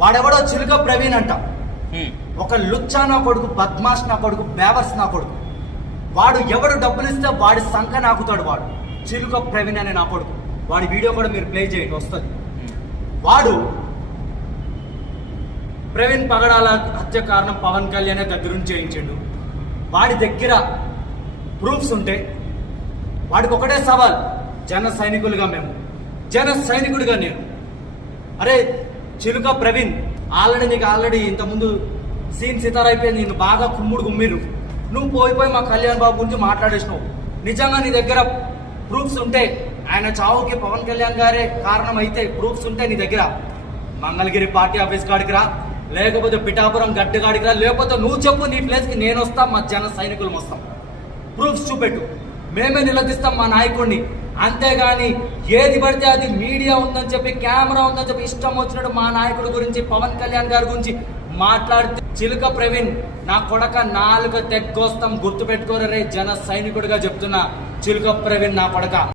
వాడెవడో చిలుక ప్రవీణ్ అంట. ఒక లుచ్చా నా కొడుకు, బద్మాష్ నా కొడుకు, బేవర్స్ నా కొడుకు. వాడు ఎవడు డబ్బులు ఇస్తే వాడి సంఖ నాకుతాడు. వాడు చిలుక ప్రవీణ్ అనే నా కొడుకు. వాడి వీడియో కూడా మీరు ప్లే చేయండి, వస్తుంది. వాడు ప్రవీణ్ పగడాల హత్య కారణం పవన్ కళ్యాణ్ దగ్గరుండి చేయించాడు. వాడి దగ్గర ప్రూఫ్స్ ఉంటే వాడికి ఒకటే సవాల్, జన సైనికులుగా మేము, జన సైనికుడిగా నేను, అరే చిలుక ప్రవీణ్ ఆల్రెడీ ఇంతకుముందు సీన్ సితార్ అయిపోయింది. నేను బాగా గుమ్మిరు. నువ్వు పోయి మా కళ్యాణ్ బాబు గురించి మాట్లాడేసినావు. నిజంగా నీ దగ్గర ప్రూఫ్స్ ఉంటే, ఆయన చావుకి పవన్ కళ్యాణ్ గారే కారణం అయితే ప్రూఫ్స్ ఉంటే నీ దగ్గర మంగళగిరి పార్టీ ఆఫీస్ కాడికి రా, లేకపోతే పిఠాపురం గడ్డ కాడికి రా, లేకపోతే నువ్వు చెప్పు, నీ ప్లేస్కి నేను వస్తాం, మా జన సైనికులు వస్తాం. ప్రూఫ్స్ చూపెట్టు, మేమే నిలదీస్తాం మా నాయకుడిని. అంతేగాని ఏది పడితే అది మీడియా ఉందని చెప్పి, కెమెరా ఉందని చెప్పి ఇష్టం వచ్చినట్టు మా నాయకుడి గురించి, పవన్ కళ్యాణ్ గారి గురించి మాట్లాడితే చిలుక ప్రవీణ్ నా కొడక నాలుక తెగ్గొస్తాం. గుర్తుపెట్టుకోరే, జన సైనికుడిగా చెప్తున్నా, చిలుక ప్రవీణ్ నా కొడక.